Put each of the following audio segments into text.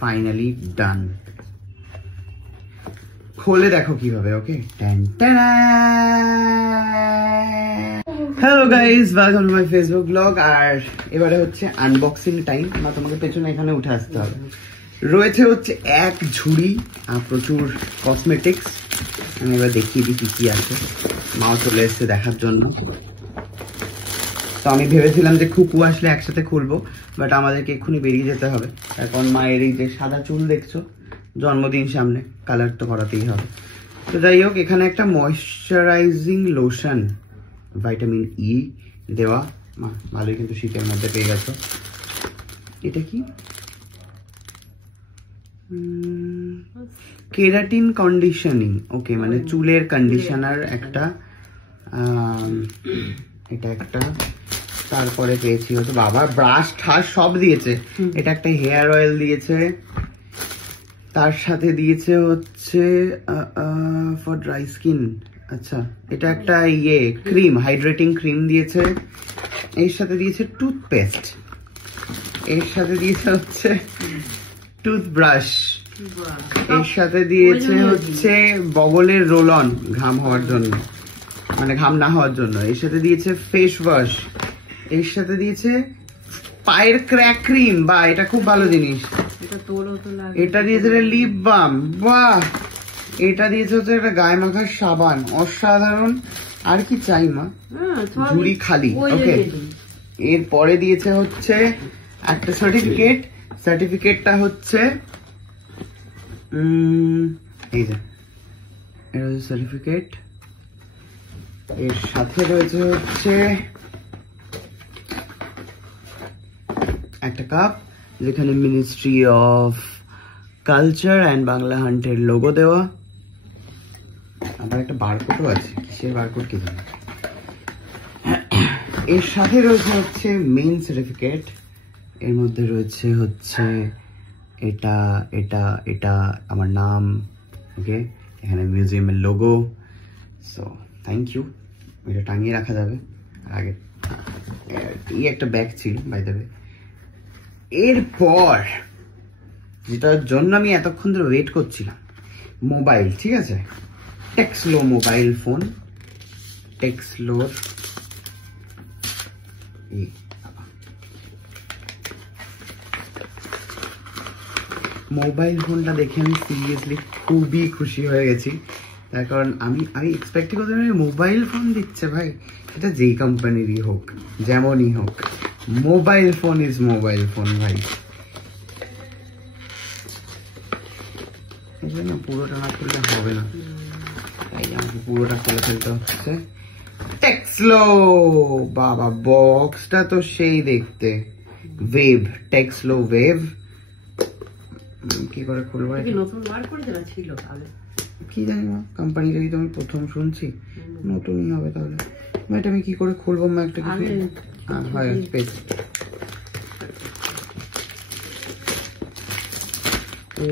Finally ডান। खोले देखो কিভাবে। Okay, hello guys, welcome to my Facebook blog. আর এবারে হচ্ছে আনবক্সিং টাইম। না, তোমাকে পেছনে এখানে উঠে আসতে হবে। রয়েছে হচ্ছে এক ঝুড়ি প্রচুর কসমেটিক্স। আমি এবার দেখিয়ে দিই কি কি আছে। মাও চলে এসছে দেখার জন্য। তো আমি ভেবেছিলাম যে খুপু আসলে একসাথে খুলবো, বাট আমাদেরকে এক্ষুনি বেরিয়ে যেতে হবে। এখন মায়ের এই যে সাদা চুল দেখছো, জন্মদিন সামনে, কালার তো করাতেই হবে। তো যাই হোক, এখানে একটা ময়শ্চারাইজিং লোশন ভিটামিন ই দেওয়া। ভালোই, কিন্তু শীতের মধ্যে পেয়ে গেছো। এটা কি? Keratin conditioning. ওকে, মানে চুলের কন্ডিশনার একটা। এটা একটা। তারপরে পেয়েছি হচ্ছে বাবা ব্রাশ ঠাস সব দিয়েছে। এটা একটা হেয়ার অয়েল দিয়েছে। তার সাথে দিয়েছে হচ্ছে ফর ড্রাই স্কিন। আচ্ছা, এটা একটা ক্রিম, হাইড্রেটিং ক্রিম দিয়েছে। এর সাথে দিয়েছে টুথপেস্ট। এর সাথে দিয়েছে হচ্ছে টুথব্রাশ। এর সাথে দিয়েছে হচ্ছে বগলের রোল অন, ঘাম হওয়ার জন্য, মানে ঘাম না হওয়ার জন্য। এর সাথে দিয়েছে ফেস ওয়াশ। এর সাথে দিয়েছে পায়ের ক্র্যাক ক্রিম। বা এটা খুব ভালো জিনিস। এটা দিয়েছে লিপ বাম। বাহ। এটা দিয়েছে হচ্ছে একটা গায়ে মাখার সাবান। অসাধারণ। আর কি চাই মা? ঝুড়ি খালি। ওকে, এরপরে দিয়েছে হচ্ছে একটা সার্টিফিকেট। সার্টিফিকেটটা হচ্ছে এই যে, এটা হচ্ছে সার্টিফিকেট। এর সাথে রয়েছে হচ্ছে একটা কাপ, যেখানে ministry of culture and Bangla হান্টের লোগো দেওয়া। আবার একটা বারকোডও আছে। কিসের বারকোড কি জানি। এর সাথে রয়েছে হচ্ছে মেইন সার্টিফিকেট। এর মধ্যে রয়েছে হচ্ছে এটা এটা এটা আমার নাম। ওকে, এখানে মিউজিয়ামের লোগো। So thank you. এটা টাঙিয়ে রাখা যাবে। আর আগে এই একটা ব্যাগ ছিল বাই দ্য ওয়ে। এরপর যেটার জন্য আমি এতক্ষণ ধরে ওয়েট করছিলাম, মোবাইল। ঠিক আছে, টেক্সলো মোবাইল ফোন। টেক্সলোর মোবাইল ফোনটা দেখে আমি সিরিয়াসলি খুবই খুশি হয়ে গেছি। তার কারণ আমি এক্সপেক্ট করতে মোবাইল ফোন দিচ্ছে ভাই, সেটা যেই কোম্পানিরই হোক, যেমনই হোক, mobile phone is mobile phone ভাই। এই জন্য পুরোটা না খুললে হবে না, তাই আমাকে পুরোটা খুলে ফেলতে হচ্ছে। টেক্সলো। বাবা, বক্সটা তো সেই দেখতে। Wave, Texlo wave. কি করে খুলবো? কি জানি মা, কোম্পানিটা তো আমি প্রথম শুনছি, নতুনই হবে তাহলে। এটা আমি কি করে খুলবো মা? একটা কিছু হয় পেয়েছি।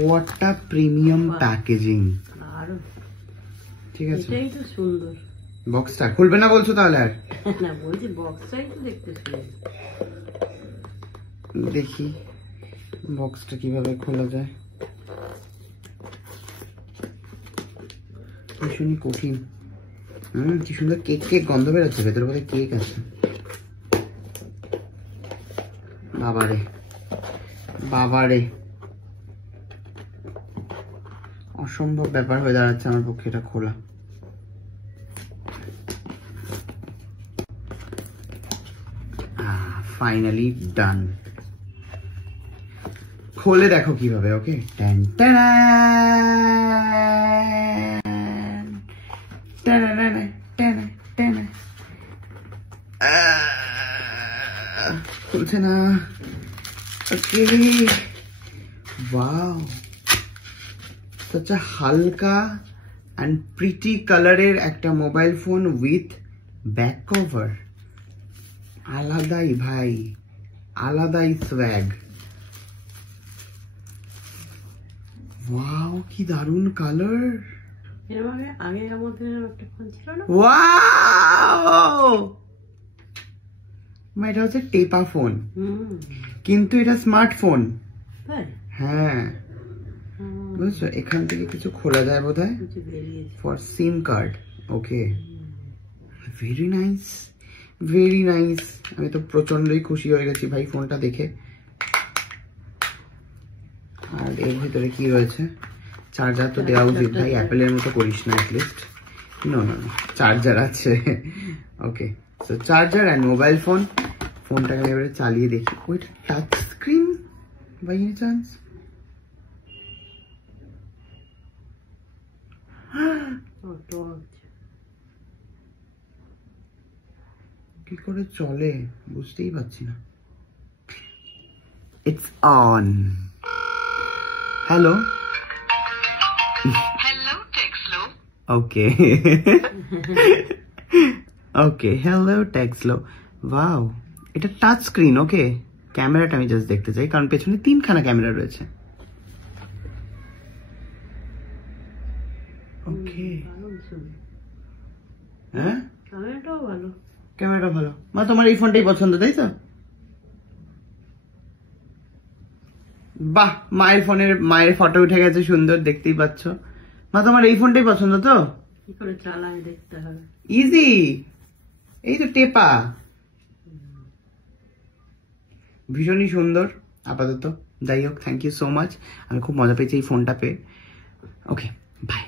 What a premium packaging. ঠিক আছে, এটাই তো সুন্দর। বক্সটা খুলবে না বলছো তাহলে? আর না, বলছি বক্সটাই তো দেখতে সুন্দর। দেখি বক্সটা কিভাবে খোলা যায়। ভীষণই কঠিন। কি সুন্দর কেক কেক গন্ধ বেরোচ্ছে। ভেতরে বোধহয় কেক আছে। বাবারে বাবারে, অসম্ভব ব্যাপার হয়ে দাঁড়াচ্ছে আমার পক্ষে এটা খোলা। ফাইনালি ডান। खोले देखो কিভাবে। ওকে, খুলছে না। ওকে, ওয়াও, সচ আ হালকা এন্ড প্রিটি কালারের একটা mobile phone with back cover. আলাদাই ভাই, আলাদাই সোয়াগ। ওয়াও, কি দারুণ কালার। আগে একটা ফোন ছিল না। ওয়াও, এটা হচ্ছে টেপা ফোন, কিন্তু এটা স্মার্টফোন। হ্যাঁ বুঝছো, এখান থেকে কিছু খোলা যায় বোধহয় for SIM card. Okay, very nice, very nice. আমি তো প্রচন্ডই খুশি হয়ে গেছি ভাই ফোনটা দেখে। আর এর ভিতরে কি রয়েছে? চার্জার তো দেওয়া উচিত ভাই, অ্যাপেলের মতো করিস না at least. No no no, charger আছে। Okay, so charger and mobile phone. ফোনটাকে এবারে চালিয়ে দেখি। ওইটা touch screen by any chance? কি করে চলে বুঝতেই পারছি না। It's on. Hello Hello, Texlo. Okay okay, hello Texlo. Wow, এটা টাচ স্ক্রিন। ওকে, ক্যামেরাটা আমি জাস্ট দেখতে চাই, কারণ পেছনে 3খানা ক্যামেরা রয়েছে। ওকে, হ্যাঁ ক্যামেরাটা ভালো। মা তোমার এই ফোনটাই পছন্দ তাই তো? বাহ, মায়ের ফোনের মায়ের ফটো উঠে গেছে সুন্দর, দেখতেই পাচ্ছ। মা তোমার এই ফোনটাই পছন্দ তো? কি করে চালায় দেখতে হবে। ইজি, এই তো টেপা। ভীষণই সুন্দর আপাতত। যাই হোক, থ্যাংক ইউ সো মাচ। আমি খুব মজা পেয়েছি এই ফোনটা পেয়ে। ওকে, বাই।